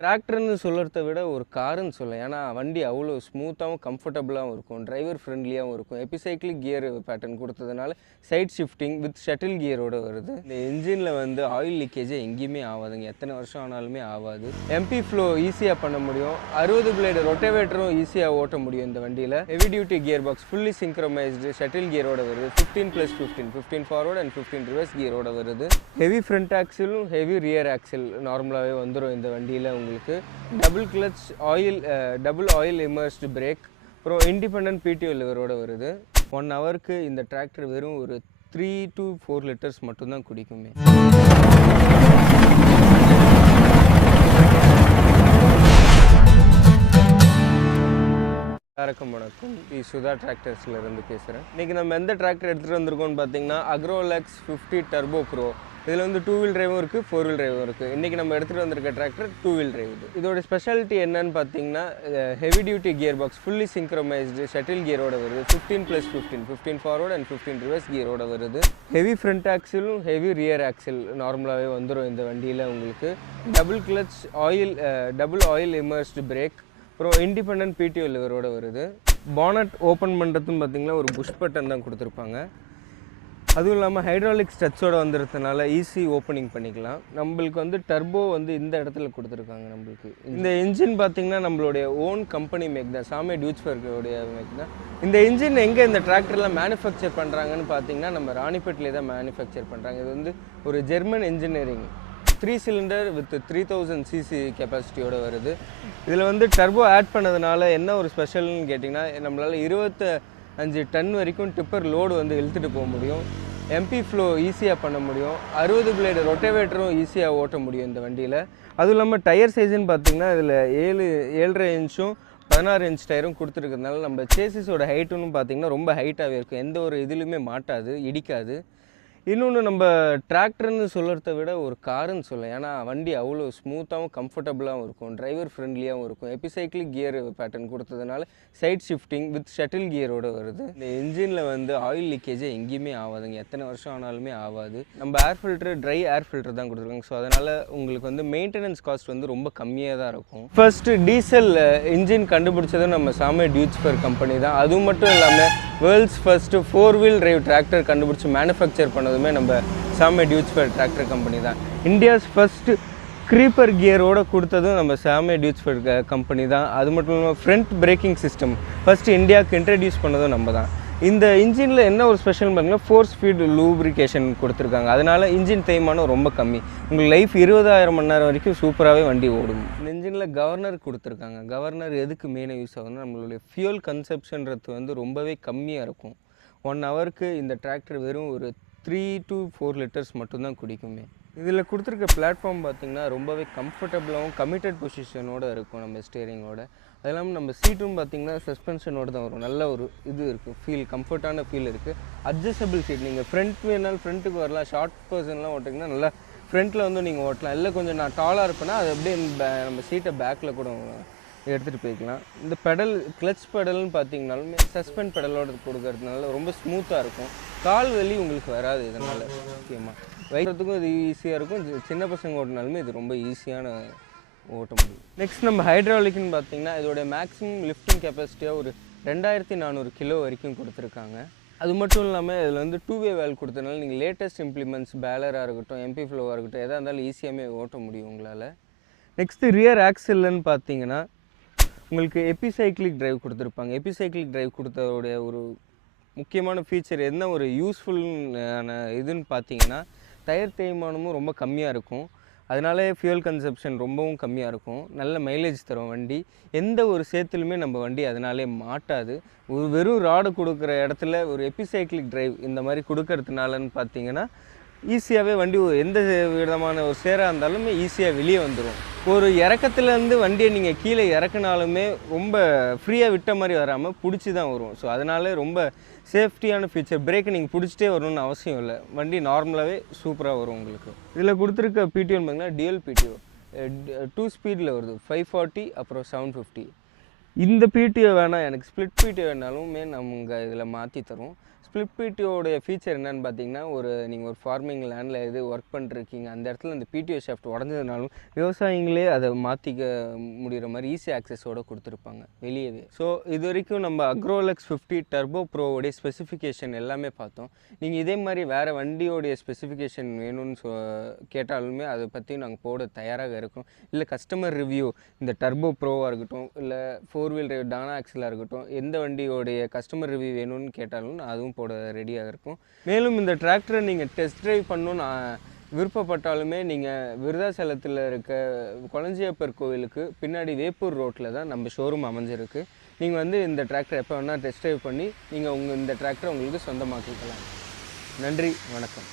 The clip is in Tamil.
டிராக்டர்னு சொல்கிறத விட ஒரு காருன்னு சொல்லலாம். ஏன்னா வண்டி அவ்வளோ ஸ்மூத்தாகவும் கம்ஃபர்டபுளாகவும் இருக்கும், டிரைவர் ஃப்ரெண்ட்லியாகவும் இருக்கும். எபிசைக்கிளிக் கியர் பேட்டர்ன் கொடுத்ததுனால சைட் ஷிஃப்டிங் வித் ஷட்டில் கியரோடு வருது. இந்த என்ஜினில் வந்து ஆயில் லீக்கேஜே எங்கேயுமே ஆகாதுங்க, எத்தனை வருஷம் ஆனாலுமே ஆகாது. எம்பி ஃப்ளோ ஈஸியாக பண்ண முடியும், 60 பிளேடு ரொட்டேவேட்டரும் ஈஸியாக ஓட்ட முடியும் இந்த வண்டியில். Heavy duty gear box fully synchronised shuttle கியரோட வருது. 15+15 ஃபார்வர்ட் அண்ட் 15 ரிவர்ஸ் கியரோட வருது. ஹெவி ஃப்ரண்ட் ஆக்சிலும் ஹெவி ரியர் ஆக்சில் நார்மலாகவே வந்துடும் இந்த வண்டியில். உங்களுக்கு double clutch oil, double oil immersed brake, அப்புறம் இண்டிபெண்டன்ட் பிடிஓ லிவரோட வருது. 1 ஹவருக்கு இந்த டிராக்டர் வெறும் ஒரு 3 to 4 லிட்டர்ஸ் மட்டும்தான் குடிக்குமே. வணக்கம், சுதா டிராக்டர்ஸ்லேருந்து பேசுகிறேன். இன்றைக்கி நம்ம எந்த டிராக்டர் எடுத்துகிட்டு வந்திருக்கோம்னு பார்த்தீங்கன்னா அக்ரோலெக்ஸ் 50 டர்போ ப்ரோ. இதில் வந்து 2 வீல் டிரைவும் இருக்குது, 4 வீல் டிரைவும் இருக்குது. இன்றைக்கி நம்ம எடுத்துகிட்டு வந்திருக்க டிராக்டர் 2 வீல் டிரைவ். இதோட ஸ்பெஷாலிட்டி என்னன்னு பார்த்தீங்கன்னா heavy duty gear box fully synchronised shuttle கியரோட வருது. 15+15 ஃபார்வர்ட் அண்ட் 15 ரிவர்ஸ் கியரோட வருது. ஹெவி ஃப்ரண்ட் ஆக்சிலும் ஹெவி ரியர் ஆக்சில் நார்மலாகவே வந்துடும் இந்த வண்டியில். உங்களுக்கு double clutch oil, double oil immersed brake, அப்புறம் இண்டிபெண்டன்ட் பிடிஓ லிவரோட வருது. பானட் ஓப்பன் பண்ணுறதுன்னு பார்த்தீங்கன்னா ஒரு புஷ் பட்டன் தான் கொடுத்துருப்பாங்க. அதுவும் இல்லாமல் ஹைட்ராலிக் ஸ்ட்ரச்சோட வந்துடுறதுனால ஈஸி ஓப்பனிங் பண்ணிக்கலாம். நம்மளுக்கு வந்து டர்போ வந்து இந்த இடத்துல கொடுத்துருக்காங்க. நம்மளுக்கு இந்த இன்ஜின் பார்த்திங்கன்னா நம்மளுடைய ஓன் கம்பெனி மேக் தான், சாமே டியூட்ஸ்பர்க்கோடைய மேக் தான். இந்த இன்ஜின் எங்கே இந்த டிராக்டர்லாம் மேனுஃபேக்சர் பண்ணுறாங்கன்னு பார்த்தீங்கன்னா நம்ம ராணிப்பேட்டிலே தான் மேனுஃபேக்சர் பண்ணுறாங்க. இது வந்து ஒரு German engineering 3 cylinder with 3000 CC கெப்பாசிட்டியோட வருது. இதில் வந்து டர்போ ஆட் பண்ணதுனால என்ன ஒரு ஸ்பெஷல்னு கேட்டிங்கன்னா நம்மளால் 25 டன் வரைக்கும் டிப்பர் லோடு வந்து இழுத்துட்டு போக முடியும். எம்பி ஃப்ளோ ஈஸியாக பண்ண முடியும். 60 பிளேடு ரொட்டேவேட்டரும் ஈஸியாக ஓட்ட முடியும் இந்த வண்டியில். அதுவும் இல்லாமல் டயர் சைஸுன்னு பார்த்திங்கன்னா இதில் 7.5 இன்ச்சும் 16 இன்ச் டயரும் கொடுத்துருக்கிறதுனால நம்ம சேசிஸோட ஹைட்டுன்னு பார்த்திங்கன்னா ரொம்ப ஹைட்டாகவே இருக்கும், எந்த ஒரு இதுலையுமே மாட்டாது, இடிக்காது. இன்னொன்று நம்ம டிராக்டர்னு சொல்கிறத விட ஒரு காருன்னு சொல்லலாம். ஏன்னா வண்டி அவ்வளோ ஸ்மூத்தாகவும் கம்ஃபர்டபுளாகவும் இருக்கும், டிரைவர் ஃப்ரெண்ட்லியாகவும் இருக்கும். எபிசைக்கிளிக் கியர் பேட்டர்ன் கொடுத்ததுனால சைட் ஷிஃப்டிங் வித் ஷட்டில் கியரோடு வருது. இந்த என்ஜினில் வந்து ஆயில் லீக்கேஜே எங்கேயுமே ஆகாதுங்க, எத்தனை வருஷம் ஆனாலுமே ஆகாது. நம்ம ஏர் ஃபில்ட்ரு ட்ரை ஏர் ஃபில்டர் தான் கொடுத்துருக்காங்க. ஸோ அதனால் உங்களுக்கு வந்து மெயின்டெனன்ஸ் காஸ்ட் வந்து ரொம்ப கம்மியாக தான் இருக்கும். ஃபர்ஸ்ட்டு டீசல் இன்ஜின் கண்டுபிடிச்சதும் நம்ம சாமே டியூட்ஸ்பர் கம்பெனி தான். அதுவும் மட்டும் இல்லாமல் world's first 4 wheel drive tractor கண்டுபிடிச்சி மேனுஃபேக்சர் பண்ணதுமே நம்ம சாமே டியூட்ஸ்பர் டிராக்டர் கம்பெனி தான். இந்தியாஸ் ஃபர்ஸ்ட் க்ரீப்பர் கியரோடு கொடுத்ததும் நம்ம சாமே டியூட்ஸ்பர் கம்பெனி தான். அது மட்டும் இல்லாமல் ஃப்ரண்ட் பிரேக்கிங் சிஸ்டம் ஃபஸ்ட்டு இந்தியாவுக்கு இன்ட்ரடியூஸ் பண்ணதும் நம்ம தான். இந்த இன்ஜினில் என்ன ஒரு ஸ்பெஷல் பார்த்தீங்கன்னா 4 ஸ்பீட் லூப்ரிகேஷன் கொடுத்துருக்காங்க. அதனால் இன்ஜின் தேய்மானம் ரொம்ப கம்மி. உங்களுக்கு லைஃப் 20,000 மணி நேரம் வரைக்கும் சூப்பராகவே வண்டி ஓடும். இந்த இன்ஜினில் கவர்னர் கொடுத்துருக்காங்க. கவர்னர் எதுக்கு மெயினாக யூஸ் ஆகுதுன்னா நம்மளுடைய ஃபியூல் கன்சப்ஷன்றது வந்து ரொம்பவே கம்மியாக இருக்கும். 1 ஹவருக்கு இந்த டிராக்டர் வெறும் ஒரு 3 to 4 லிட்டர்ஸ் மட்டும்தான் குடிக்குமே. இதில் கொடுத்துருக்க பிளாட்ஃபார்ம் பார்த்திங்கன்னா ரொம்பவே கம்ஃபர்டபுளாகவும் கமிட்டட் பொசிஷனோடு இருக்கும் நம்ம ஸ்டேரிங்கோட. அது இல்லாமல் நம்ம சீட்டும் பார்த்திங்கன்னா சஸ்பென்ஷனோடு தான் வரும். நல்ல ஒரு இது இருக்குது, ஃபீல் கம்ஃபர்ட்டான ஃபீல் இருக்குது. அட்ஜஸ்டபிள் சீட், நீங்கள் ஃப்ரண்ட் வேணாலும் ஃப்ரண்ட்டுக்கு வரலாம், ஷார்ட் பர்சன்லாம் ஓட்டிங்கன்னா நல்லா ஃப்ரண்ட்டில் வந்து நீங்கள் ஓட்டலாம். இல்லை கொஞ்சம் நான் டாலாக இருப்பேன்னா அது அப்படியே நம்ம சீட்டை பேக்கில் கூட எடுத்துகிட்டு போய்க்கலாம். இந்த பெடல் கிளச் பெடல்னு பார்த்தீங்கனாலுமே சஸ்பெண்ட் பெடலோடு கொடுக்கறதுனால ரொம்ப ஸ்மூத்தாக இருக்கும், கால் வலி உங்களுக்கு வராது. இதனால் முக்கியமாக வைக்கிறதுக்கும் இது ஈஸியாக இருக்கும். சின்ன பசங்க ஓட்டினாலுமே இது ரொம்ப ஈஸியான ஓட்ட முடியும். நெக்ஸ்ட் நம்ம ஹைட்ராலிக்னு பார்த்தீங்கன்னா இதோடைய மேக்ஸிமம் லிஃப்டிங் கெப்பாசிட்டியாக ஒரு 2400 கிலோ வரைக்கும் கொடுத்துருக்காங்க. அது மட்டும் இல்லாமல் இதில் வந்து 2-வே வேல் கொடுத்ததுனால நீங்கள் லேட்டஸ்ட் இம்ப்ளிமெண்ட்ஸ் பேலராக இருக்கட்டும், எம்பி ஃப்ளோவாக இருக்கட்டும், எதாக இருந்தாலும் ஈஸியாகவே ஓட்ட முடியும் உங்களால். நெக்ஸ்ட்டு ரியர் ஆக்சில்னு பார்த்தீங்கன்னா உங்களுக்கு எபிசைக்கிளிக் டிரைவ் கொடுத்துருப்பாங்க. எபிசைக்கிளிக் டிரைவ் கொடுத்ததோடைய ஒரு முக்கியமான ஃபீச்சர் என்ன ஒரு யூஸ்ஃபுல்லான இதுன்னு பார்த்தீங்கன்னா டயர் தேய்மானமும் ரொம்ப கம்மியாக இருக்கும். அதனாலே ஃபியூல் கன்சப்ஷன் ரொம்பவும் கம்மியாக இருக்கும். நல்ல மைலேஜ் தரும் வண்டி. எந்த ஒரு சேத்துலையுமே நம்ம வண்டி அதனாலே மாட்டாது. ஒரு வெறும் ராடு கொடுக்குற இடத்துல ஒரு எபிசைக்கிளிக் டிரைவ் இந்த மாதிரி கொடுக்கறதுனாலன்னு பார்த்தீங்கன்னா ஈஸியாகவே வண்டி எந்த விதமான ஒரு சேராக இருந்தாலுமே ஈஸியாக வெளியே வந்துடும். ஒரு இறக்கத்துலேருந்து வண்டியை நீங்கள் கீழே இறக்குனாலுமே ரொம்ப ஃப்ரீயாக விட்ட மாதிரி வராமல் பிடிச்சி தான் வரும். ஸோ அதனால ரொம்ப சேஃப்டியான ஃபீச்சர். பிரேக்கை நீங்கள் பிடிச்சிட்டே வரணும்னு அவசியம் இல்லை, வண்டி நார்மலாகவே சூப்பராக வரும் உங்களுக்கு. இதில் கொடுத்துருக்க பிடிஓன்னு பார்த்தீங்கன்னா டியூல் பிடிஓ 2 ஸ்பீடில் வருது, 540 அப்புறம் 750. இந்த பிடிஓ வேணால் எனக்கு ஸ்ப்ளிட் பிடிஓ வேணாலுமே நம்ம இதில் மாற்றி தரும். ஸ்ப்ளிட் பிடிஓடைய ஃபீச்சர் என்னென்னு பார்த்தீங்கன்னா, நீங்கள் ஒரு ஃபார்மிங் லேண்டில் எது ஒர்க் பண்ணிருக்கீங்க, அந்த இடத்துல இந்த பிடிஓ ஷாஃப்ட் உடஞ்சதுனாலும் விவசாயிங்களே அதை மாற்றிக்க முடிகிற மாதிரி ஈஸி ஆக்சஸோடு கொடுத்துருப்பாங்க வெளியவே. ஸோ இது வரைக்கும் நம்ம அக்ரோலெக்ஸ் 50 டர்போ ப்ரோவோடைய ஸ்பெசிஃபிகேஷன் எல்லாமே பார்த்தோம். நீங்கள் இதே மாதிரி வேறு வண்டியோடைய ஸ்பெசிஃபிகேஷன் வேணும்னு கேட்டாலுமே அதை பற்றி நாங்கள் போட தயாராக இருக்கோம். இல்லை கஸ்டமர் ரிவ்யூ இந்த டர்போ ப்ரோவாக இருக்கட்டும், இல்லை 4 வீல் டிரைவ் டானா ஆக்ஸலாக இருக்கட்டும், எந்த வண்டியோடைய கஸ்டமர் ரிவ்யூ வேணும்னு கேட்டாலும் அதுவும் போட ரெடியாக இருக்கும். மேலும் இந்த டிராக்டரை நீங்கள் டெஸ்ட் ட்ரைவ் பண்ணணுன்னு விருப்பப்பட்டாலுமே நீங்கள் விருதாச்சலத்தில் இருக்க கொளஞ்சியப்பர் கோவிலுக்கு பின்னாடி வேப்பூர் ரோட்டில் தான் நம்ம ஷோரூம் அமைஞ்சிருக்கு. நீங்கள் இந்த டிராக்டர் எப்போ வேணால் டெஸ்ட் ட்ரைவ் பண்ணி நீங்கள் இந்த டிராக்டரை உங்களுக்கு சொந்தமாக்கிக்கலாம். நன்றி, வணக்கம்.